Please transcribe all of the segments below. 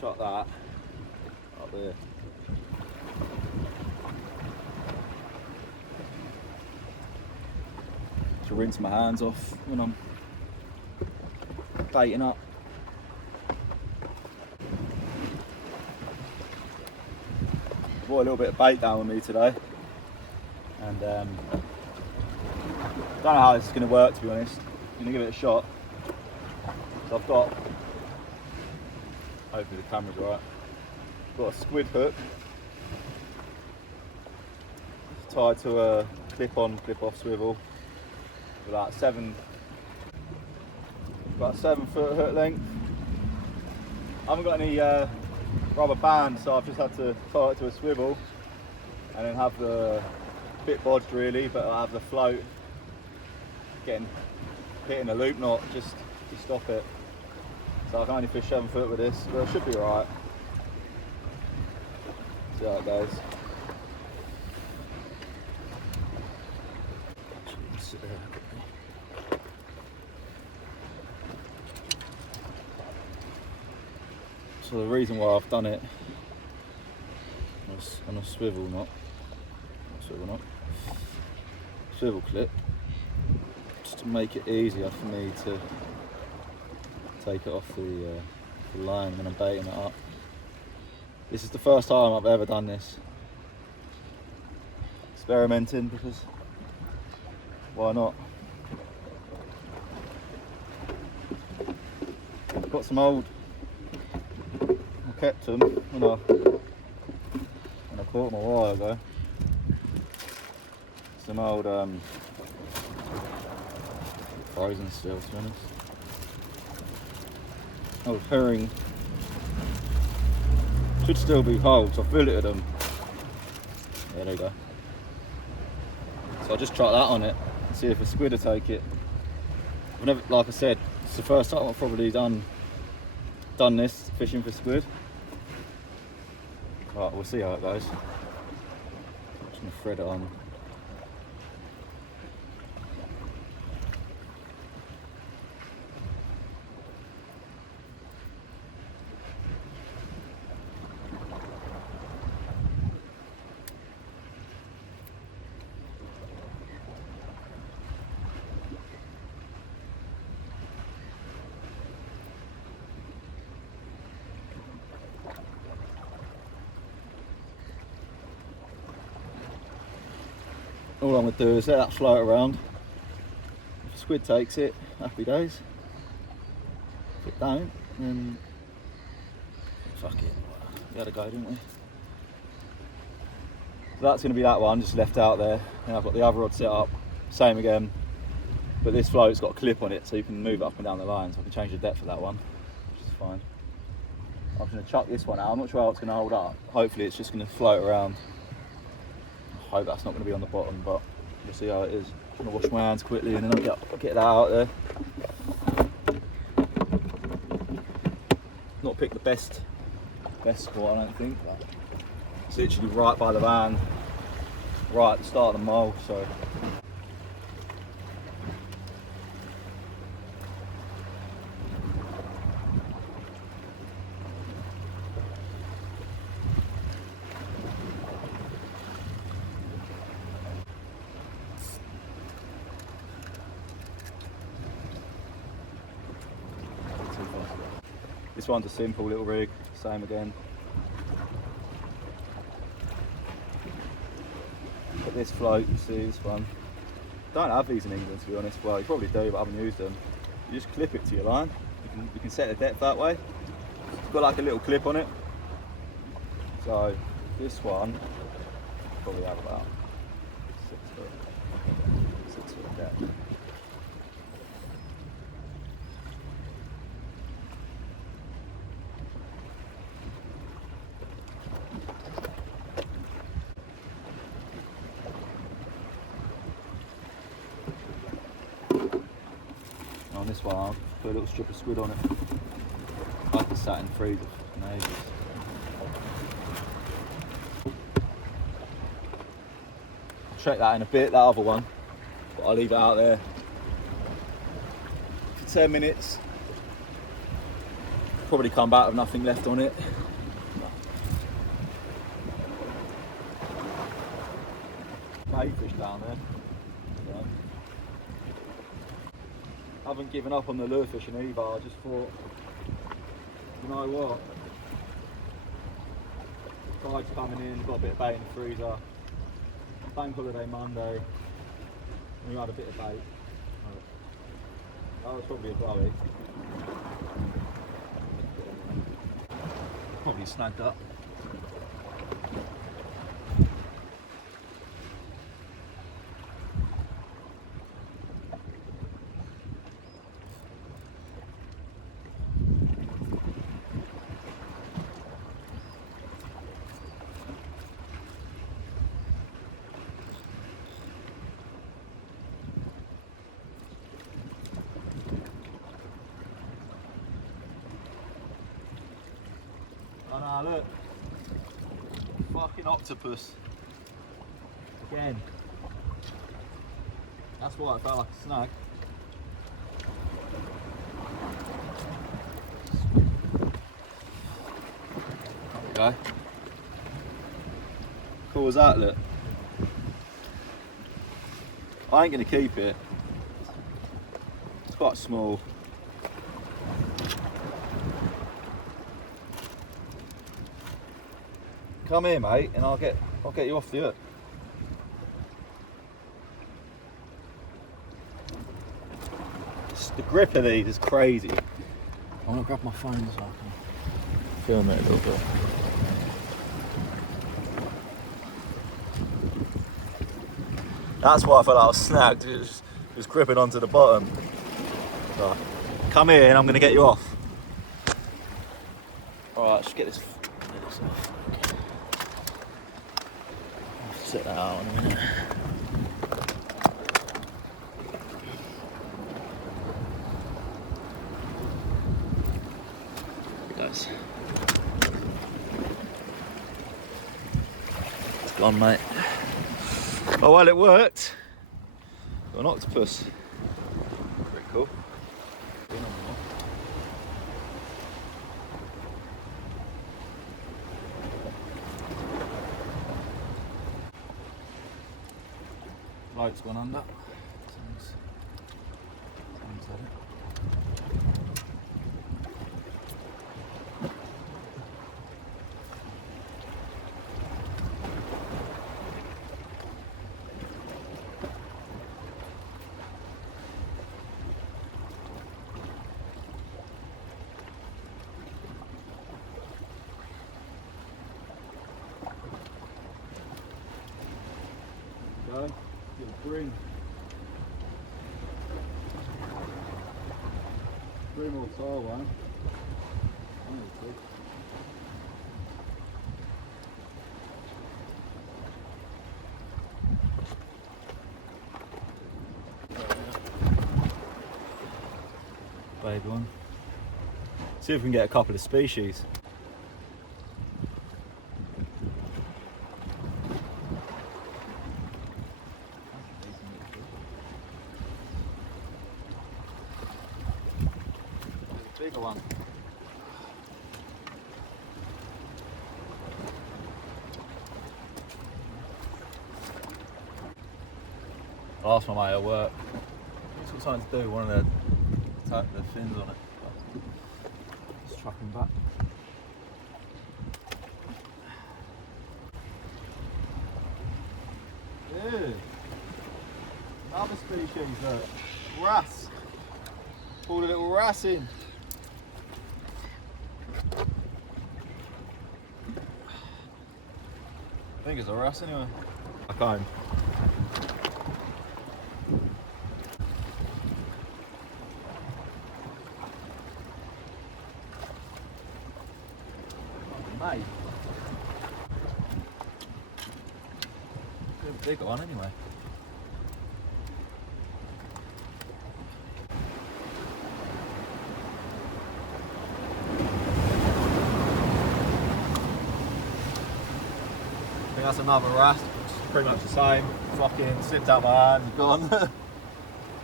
chuck that up there. To rinse my hands off when I'm baiting up. I brought a little bit of bait down with me today, and don't know how this is going to work, to be honest. I'm going to give it a shot. So I've got, hopefully the camera's alright, got a squid hook tied to a clip-on, clip-off swivel with about about 7 foot hook length. I haven't got any rubber band, so I've just had to tie it to a swivel and then have the bit bodged really, but I have the float hitting a loop knot just to stop it. So I can only fish 7 foot with this, but it should be alright. See how it goes. So the reason why I've done it on a swivel knot, swivel clip, just to make it easier for me to take it off the line when I'm baiting it up. This is the first time I've ever done this. Experimenting, because why not? I've got some old, I kept them when I caught them a while ago. Some old frozen still, to be honest. Old herring. Should still be whole, so I filleted them. Yeah, there you go. So I'll just try that on it and see if a squid will take it. I've never, like I said, it's the first time I've probably done this, fishing for squid. Right, we'll see how it goes. I'm just gonna thread it on. All I'm going to do is let that float around. If a squid takes it, happy days. If it don't, then fuck it. We had a go, didn't we? So that's going to be that one, just left out there. Now I've got the other rod set up, same again. But this float's got a clip on it, so you can move up and down the line, so I can change the depth of that one, which is fine. I'm going to chuck this one out. I'm not sure how it's going to hold up. Hopefully it's just going to float around. I hope that's not going to be on the bottom, but we'll see how it is. I'm going to wash my hands quickly and then I'll get that out there. Not picked the best spot, I don't think. But it's literally right by the van, right at the start of the mole, so. This one's a simple little rig, same again. But this float, you see this one. Don't have these in England, to be honest. Well, you probably do, but I haven't used them. You just clip it to your line. You can set the depth that way. It's got like a little clip on it. So this one probably have about 6 foot depth. On this one, I'll put a little strip of squid on it. Like the satin freezer for ages. I'll check that in a bit, that other one. But I'll leave it out there for 10 minutes. Probably come back with nothing left on it. Fish down there. Yeah. I haven't given up on the lure fishing either. I just thought, you know what? Tide's coming in, got a bit of bait in the freezer. Bank holiday Monday. We had a bit of bait. That was probably a blowy. Probably snagged up. Oh no, look. Fucking octopus. Again. That's why it felt like a snag. There we go. Cool as that, look. I ain't gonna keep it. It's quite small. Come here, mate, and I'll get you off the hook. The grip of these is crazy. I want to grab my phone so I can film it a little bit. That's why I felt like I was snagged. It was gripping onto the bottom. So, come here, and I'm going to get you off. All right, let's get this off. Set that out in a minute. There it goes. It's gone, mate. Oh well, it worked. Got an octopus. Pretty cool. Light's gone under. Someone's had it. Go. Bring or tall one. Baby one. See if we can get a couple of species. Bigger one. I'll ask my mate at work. What's got something to do? One of the fins on it. Just truck him back. Ew. Another species, look. Wrasse. Pulled a little wrasse in. I think it's a wrasse anyway. Back home. Mate. Good big one anyway. I think that's another wrasse, it's pretty much the same. Fucking slipped out my hand, gone. A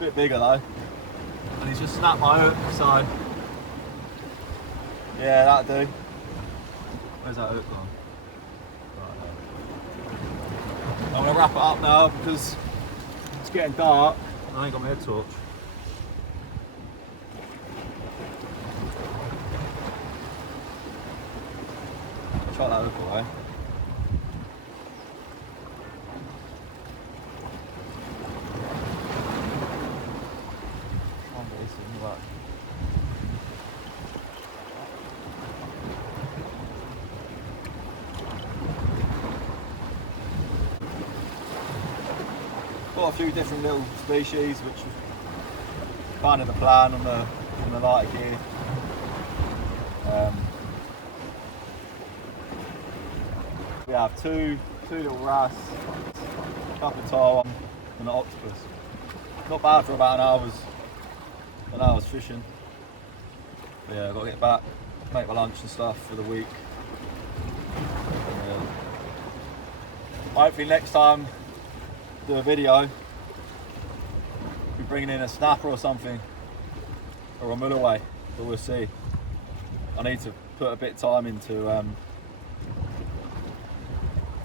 bit bigger though. And he's just snapped my hook, so Yeah, that'll do. Where's that hook gone? Right, I'm gonna wrap it up now because it's getting dark and I ain't got my head torch. Chuck that hook away. Try and get this in the back. Got a few different little species, which was kind of the plan on the lighter gear. We have two little wrasse, a couple of tar, and an octopus. Not bad for about an hour's fishing. But yeah, I've got to get back, make my lunch and stuff for the week. Hopefully next time do a video, be bringing in a snapper or something, or a mulloway, but we'll see. I need to put a bit of time into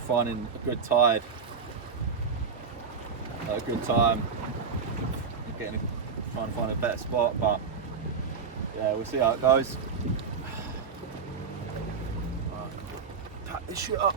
finding a good tide at a good time, trying to find a better spot, but yeah, we'll see how it goes. Right. Pack this shit up.